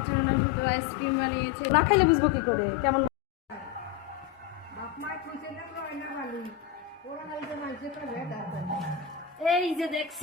আমার জন্য শুধু আইসক্রিম বানিয়েছে। না খাইলে বুঝব কি করে? কেমন এই যে দেখছ?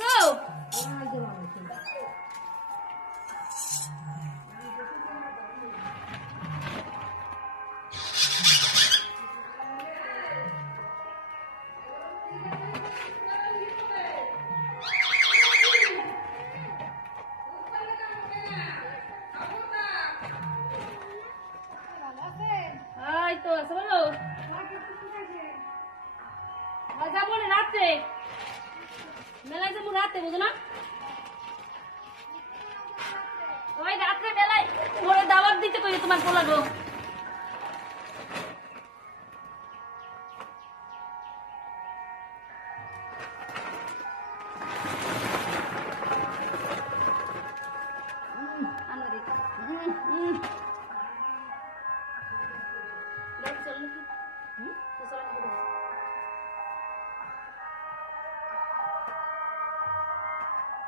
তো আছে বলো যাব না রাত্রে। মেলায় যাব রাতে বুঝো না ওই রাত্রে বেলায় ঘরে দাওয়াত দিতে কই তোমার পোলা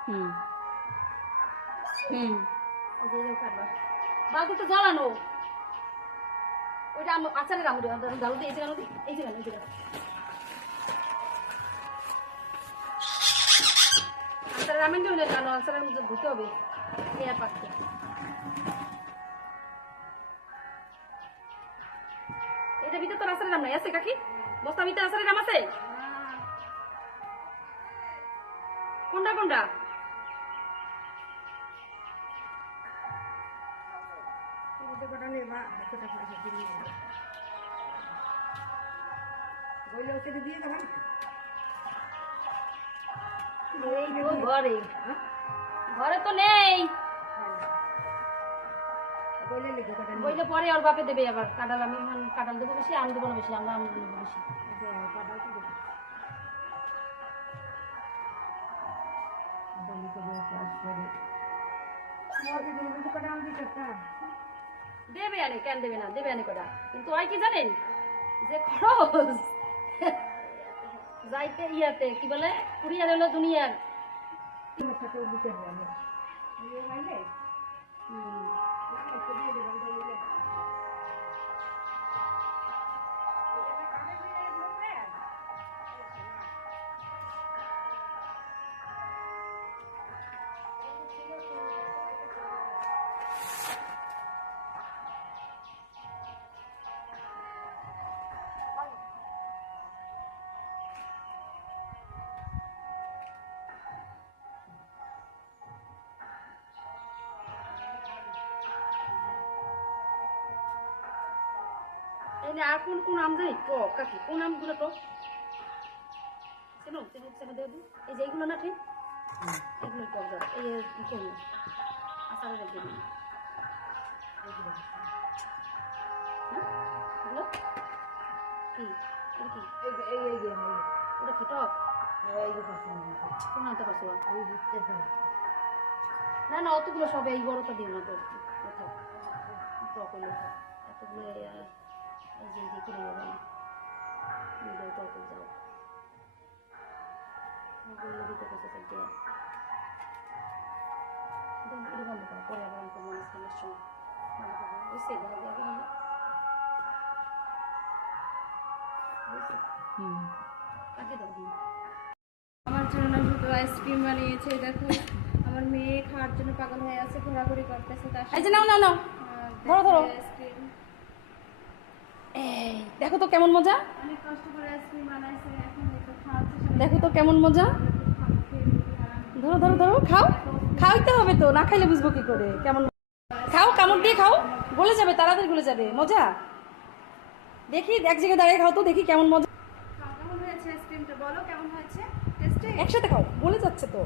হুম। হুম। বালতি তো জ্বালানো। ওইটা আম- আচারের দিয়ে এই এই এই জানো আচারের মধ্যে ধুতে হবে। এয়ার পাকতে এটা ভিতরে তোর আচারের নাই। আছে কাকি? বস্তা ভিতরে আচারের নাম আছে? কোনটা কোনটা? ঘরে। তো নেই। বইলে পরে ওর বাপে দেবে আবার। কাঁঠাল আমি কাঁঠাল দেবো বেশি আম দেবো না বেশি, আমরা আম দেবো বেশি। দেবে আনে কেন দেবে না? দেবে আনে কটা? কিন্তু ওই কি জানেন? যে খরচ। যাইতে ইয়াতে কি বলে? কুড়িয়ার হলো দুনিয়ার। এই নে, আর কোন কোন আম জানি তো কাকি কোন আমগুলো চেনো দেবো এই যে এইগুলো না ঠিক এগুলো টক দাও এই যে রেখে দিন কি ওটা কি টক কোন পারছ না না অতগুলো সব এই বড়টা দিও না তো কোথাও টক এতগুলো ইয়ে করে যাবে না দিলে টক যাও ওগুলো দিতে কত থাকবে এটা বন্ধ করো পরে আবার আমাকে মনে স্থানের সময় বন্ধ করো বুঝতে দেখা যাবে না বুঝছ কাকে দাও দিন আমার জন্য শুধু আইসক্রিম বানিয়েছে দেখো। আমার মেয়ে খাওয়ার জন্য পাগল হয়ে আছে ঘোরাঘুরি করতেছে তার এই যে নাও ধরো, ধরো। আইসক্রিম। দেখো তো কেমন মজা? দেখো তো কেমন মজা? ধরো ধরো ধরো খাও। খাওয়াইতে হবে তো না খাইলে বুঝব কি করে কেমন খাও কামড় দিয়ে খাও গলে যাবে তাড়াতাড়ি গলে যাবে মজা? দেখি এক জায়গায় দাঁড়িয়ে খাও তো দেখি কেমন মজা। একসাথে খাও বলে যাচ্ছে তো।